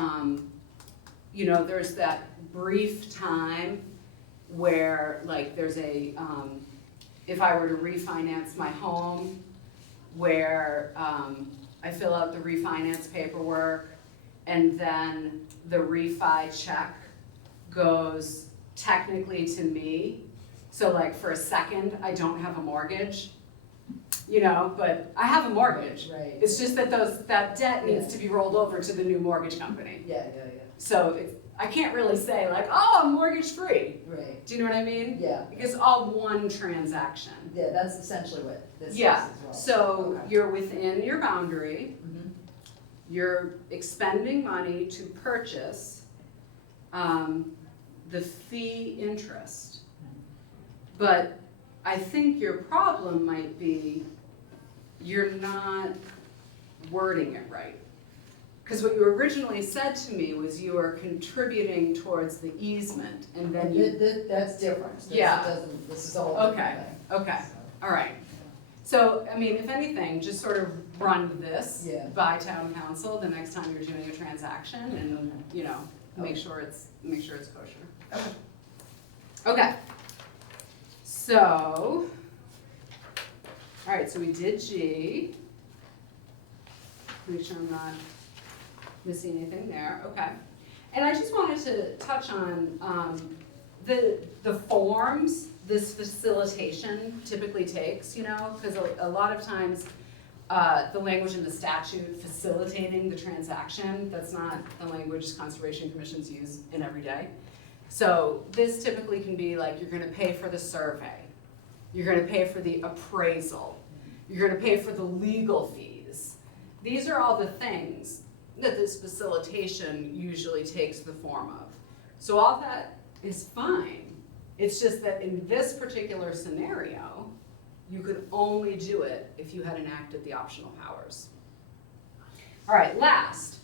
there's that brief time where, there's if I were to refinance my home, where I fill out the refinance paperwork, and then the refi check goes technically to me. So like for a second, I don't have a mortgage, you know, but I have a mortgage. Right. It's just that that debt needs to be rolled over to the new mortgage company. Yeah, So I can't really say like, oh, I'm mortgage free. right, Do you know what I mean? yeah, It's all one transaction. yeah, that's essentially what this is as Yeah, well. so Okay. you're within your boundary, Mhm. you're expending money to purchase the fee interest. But I think your problem might be you're not wording it right. Because what you originally said to me was you are contributing towards the easement and then you, That's different. Yeah. This is a whole different Okay, thing. okay, So, all right. So, I mean, if anything, just sort of run this Yeah. by town council the next time you're doing a transaction and, you know, make Okay. sure it's kosher. Okay. So, all right, so we did G. Make sure I'm not missing anything there, okay. And I just wanted to touch on the forms this facilitation typically takes, you know, because a lot of times the language in the statute facilitating the transaction, that's not the language conservation commissions use in every day. So this typically can be like, you're gonna pay for the survey, you're gonna pay for the appraisal, you're gonna pay for the legal fees. These are all the things that this facilitation usually takes the form of. So all that is fine. It's just that in this particular scenario, you could only do it if you had enacted the optional powers. All right, last,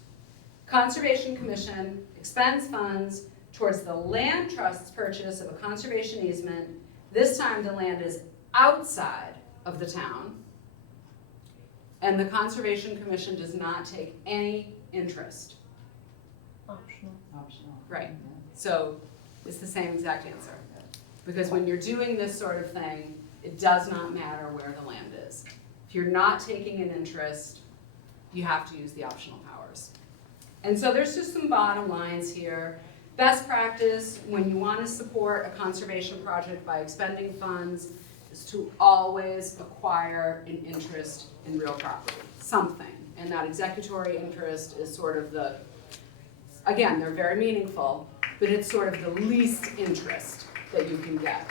Conservation Commission expends funds towards the land trust's purchase of a conservation easement. This time the land is outside of the town. And the Conservation Commission does not take any interest. Optional. Optional. Right. So it's the same exact answer. Because when you're doing this sort of thing, it does not matter where the land is. If you're not taking an interest, you have to use the optional powers. And so there's just some bottom lines here. Best practice when you want to support a conservation project by expending funds is to always acquire an interest in real property, something. And that executory interest is sort of the, again, they're very meaningful, but it's sort of the least interest that you can get.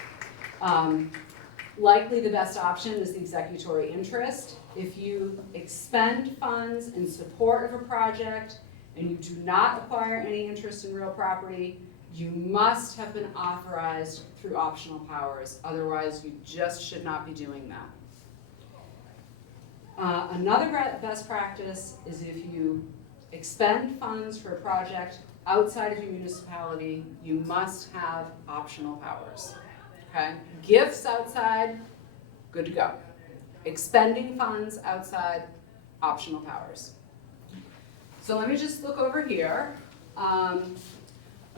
Likely the best option is the executory interest. If you expend funds in support of a project and you do not acquire any interest in real property, you must have been authorized through optional powers. Otherwise, you just should not be doing that. Another best practice is if you expend funds for a project outside of your municipality, you must have optional powers, okay? Gifts outside, good to go. Expending funds outside, optional powers. So let me just look over here. I'm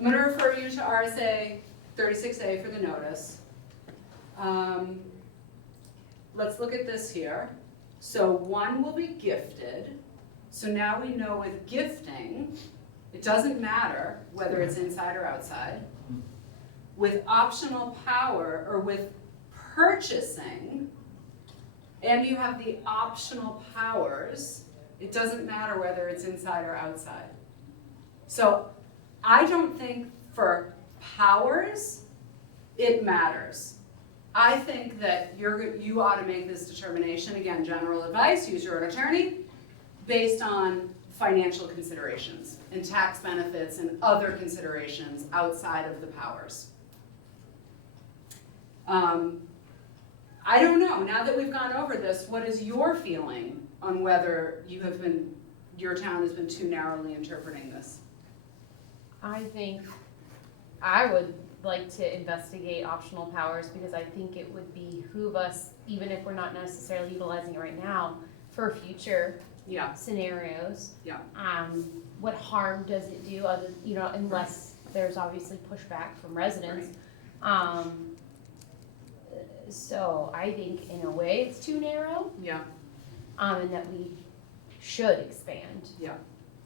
gonna refer you to RSA 36A for the notice. Let's look at this here. So one will be gifted. So now we know with gifting, it doesn't matter whether it's inside or outside. With optional power or with purchasing, and you have the optional powers, it doesn't matter whether it's inside or outside. So I don't think for powers, it matters. I think that you ought to make this determination, again, general advice, use your own attorney, based on financial considerations and tax benefits and other considerations outside of the powers. I don't know, now that we've gone over this, what is your feeling on whether your town has been too narrowly interpreting this? I think I would like to investigate optional powers because I think it would behoove us, even if we're not necessarily utilizing it right now, for future Yeah, scenarios. Yeah. What harm does it do other, unless there's obviously pushback from residents. So I think in a way it's too narrow, yeah, and that we should expand. yeah.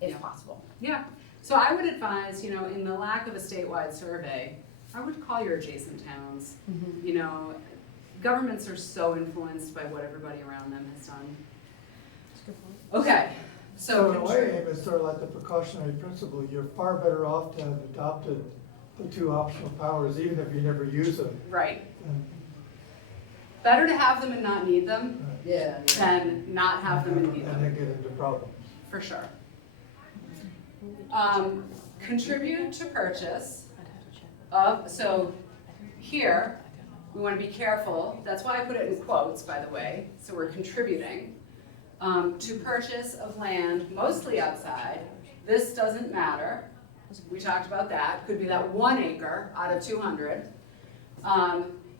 if Yeah. possible. Yeah, so I would advise, in the lack of a statewide survey, I would call your adjacent towns. You know, governments are so influenced by what everybody around them has done. That's a good point. Okay, So in a so, way, Amy, it's sort of like the precautionary principle, you're far better off to have adopted the two optional powers, even if you never use them. right, And, better to have them and not need them Yeah. than not have them and need And them, then get into problems. for sure. Contribute to purchase of, so here, we want to be careful, that's why I put it in quotes, by the way, so we're contributing, to purchase of land mostly outside. This doesn't matter, we talked about that, could be that 1 acre out of 200.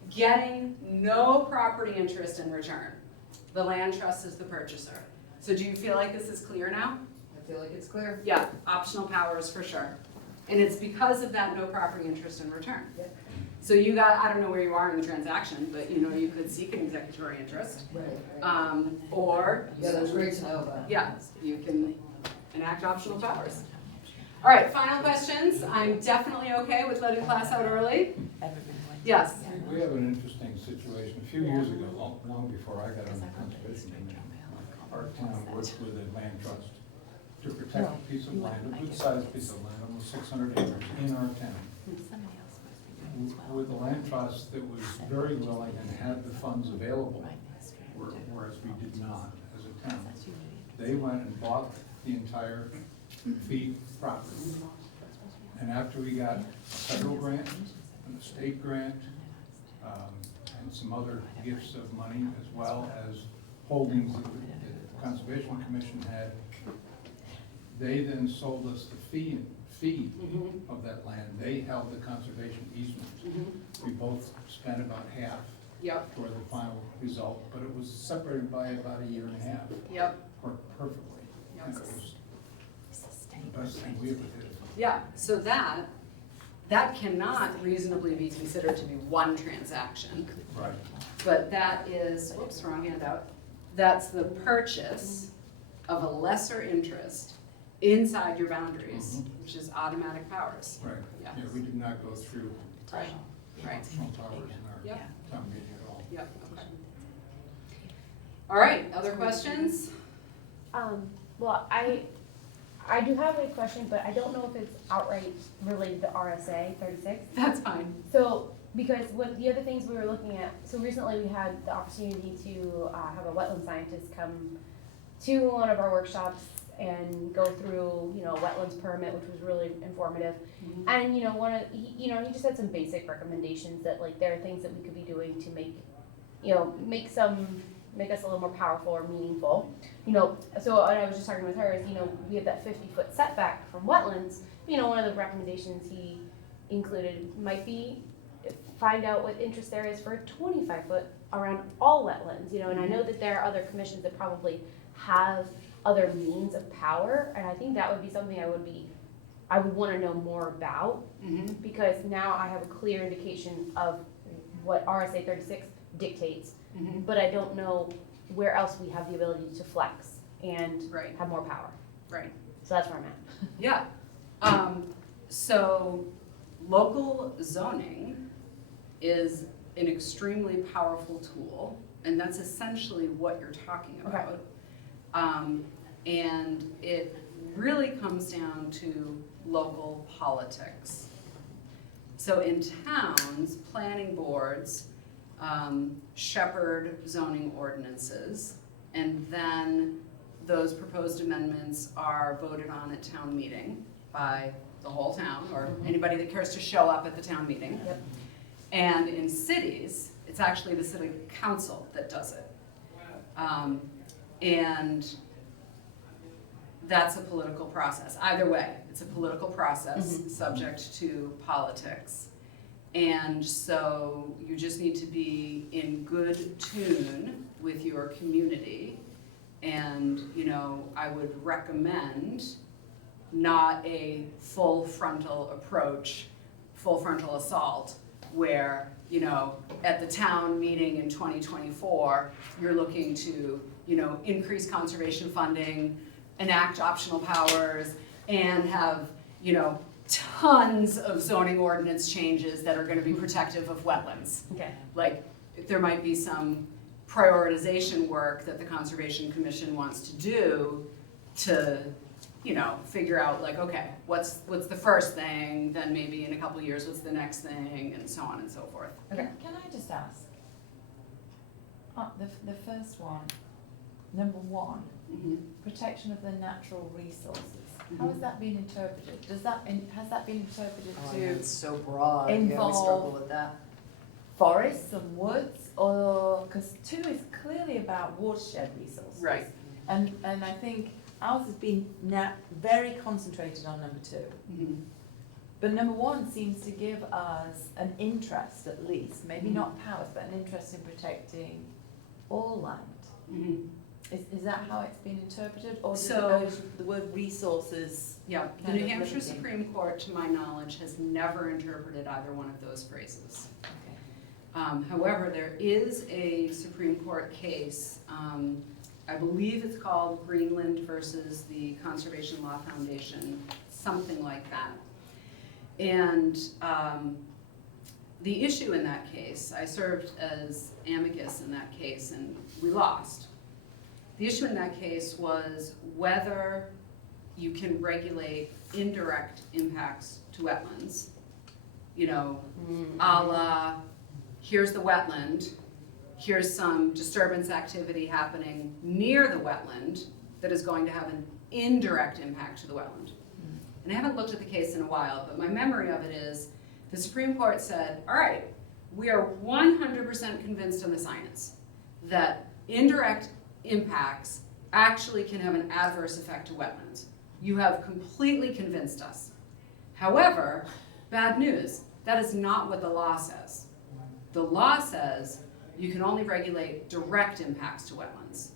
Getting no property interest in return. The land trust is the purchaser. So do you feel like this is clear now? I feel like it's clear. Yeah, optional powers for sure. And it's because of that no property interest in return. Yep. So you got, I don't know where you are in the transaction, but you could seek an executory interest. Right. Or. Yeah, that's great to know about. Yeah, you can enact optional powers. All right, final questions. I'm definitely okay with letting class out early. Yes. We have an interesting situation. A few years ago, long before I got on the conservation committee, our town worked with a land trust to protect a piece of land, a good-sized piece of land, almost 600 acres in our town. With a land trust that was very willing and had the funds available, whereas we did not as a town. They went and bought the entire fee property. And after we got a federal grant and a state grant, and some other gifts of money, as well as holdings that the Conservation Commission had, they then sold us the fee of that land. They held the conservation easement. We both spent about half Yep, toward the final result, but it was separated by about a year and a half. yep, Worked perfectly. And it was the best thing we ever did. yeah. So that cannot reasonably be considered to be one transaction. Right. But that is, whoops, wrong handout. That's the purchase of a lesser interest inside your boundaries, which is automatic powers. Right. Yeah. Yeah, we did not go through Right, right. optional powers in our Yep. town meeting at all. Yep, okay. All right, other questions? Well, I do have a question, but I don't know if it's outright related to RSA 36. That's fine. So, because what the other things we were looking at, so recently we had the opportunity to have a wetland scientist come to one of our workshops and go through, a wetlands permit, which was really informative. And, he just had some basic recommendations that, like, there are things that we could be doing to make us a little more powerful or meaningful. So and I was just talking with her is, we have that 50-foot setback from wetlands. One of the recommendations he included might be find out what interest there is for a 25-foot around all wetlands, and I know that there are other commissions that probably have other means of power, and I think that would be something I would want to know more about, because now I have a clear indication of what RSA 36 dictates, but I don't know where else we have the ability to flex and Right. have more power. Right. So that's where I'm at. Yeah. So local zoning is an extremely powerful tool, and that's essentially what you're talking about. And it really comes down to local politics. So in towns, planning boards shepherd zoning ordinances, and then those proposed amendments are voted on at town meeting by the whole town, or anybody that cares to show up at the town meeting. Yep. And in cities, it's actually the city council that does it. And that's a political process. Either way, it's a political process subject to politics. And so you just need to be in good tune with your community. And, I would recommend not a full frontal approach, full frontal assault, where, at the town meeting in 2024, you're looking to, increase conservation funding enact optional powers and have, you know, tons of zoning ordinance changes that are gonna be protective of wetlands. Okay. Like, there might be some prioritization work that the Conservation Commission wants to do to, you know, figure out like, okay, what's the first thing, then maybe in a couple of years, what's the next thing, and so on and so forth. Okay. Can I just ask? The first one, number one, Mhm. protection of the natural resources. How has that been interpreted? Has that been interpreted Oh, to yeah, it's so broad, yeah, we struggle involve with that. forests and woods, or, because 2 is clearly about watershed resources. Right. And I think ours has been very concentrated on number 2. Mhm. But number 1 seems to give us an interest, at least, maybe Mhm. not powers, but an interest in protecting all land. Mhm. Is that how it's been interpreted, or does So- the word resources? Yeah, the Kind New of Hampshire limiting. Supreme Court, to my knowledge, has never interpreted either one of those phrases. Okay. However, there is a Supreme Court case, I believe it's called Greenland versus the Conservation Law Foundation, something like that. And the issue in that case, I served as amicus in that case and we lost. The issue in that case was whether you can regulate indirect impacts to wetlands. You know, a la, here's the wetland, here's some disturbance activity happening near the wetland that is going to have an indirect impact to the wetland. And I haven't looked at the case in a while, but my memory of it is, the Supreme Court said, all right, we are 100% convinced on the science that indirect impacts actually can have an adverse effect to wetlands. You have completely convinced us. However, bad news, that is not what the law says. The law says you can only regulate direct impacts to wetlands.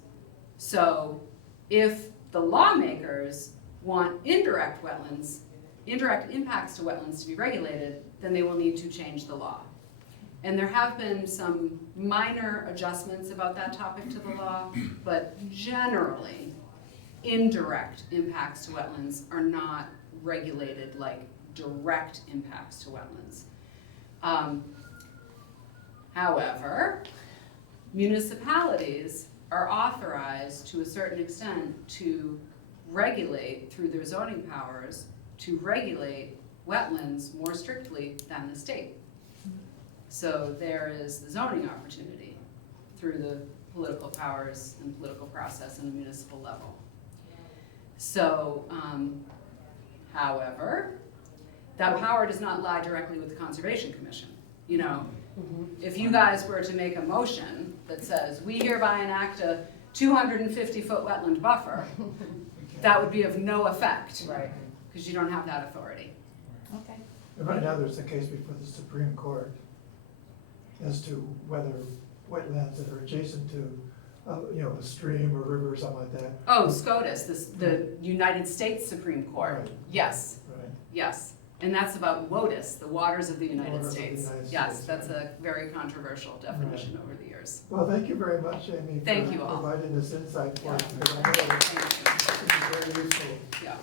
So if the lawmakers want indirect impacts to wetlands to be regulated, then they will need to change the law. And there have been some minor adjustments about that topic to the law, but generally, indirect impacts to wetlands are not regulated like direct impacts to wetlands. However, municipalities are authorized to a certain extent to regulate through their zoning powers, to regulate wetlands more strictly than the state. So there is the zoning opportunity through the political powers and political process in the municipal level. So, however, that power does not lie directly with the Conservation Commission. You know, if you guys were to make a motion that says, we hereby enact a 250-foot wetland buffer, that would be of no effect. Right. Because you don't have that authority. Okay. And right now, there's a case before the Supreme Court as to whether wetlands that are adjacent to, you know, a stream or river or something like that. Oh, SCOTUS, the United States Supreme Court. Right. Yes, Right. yes. And that's about WOTUS, the waters of the United Waters of the States. United Yes, States, that's right. a very controversial definition over the years. Well, thank you very much, Amy, Thank for you all. providing this insight for us, Yeah. because I know Thank you. this is very useful. Yeah.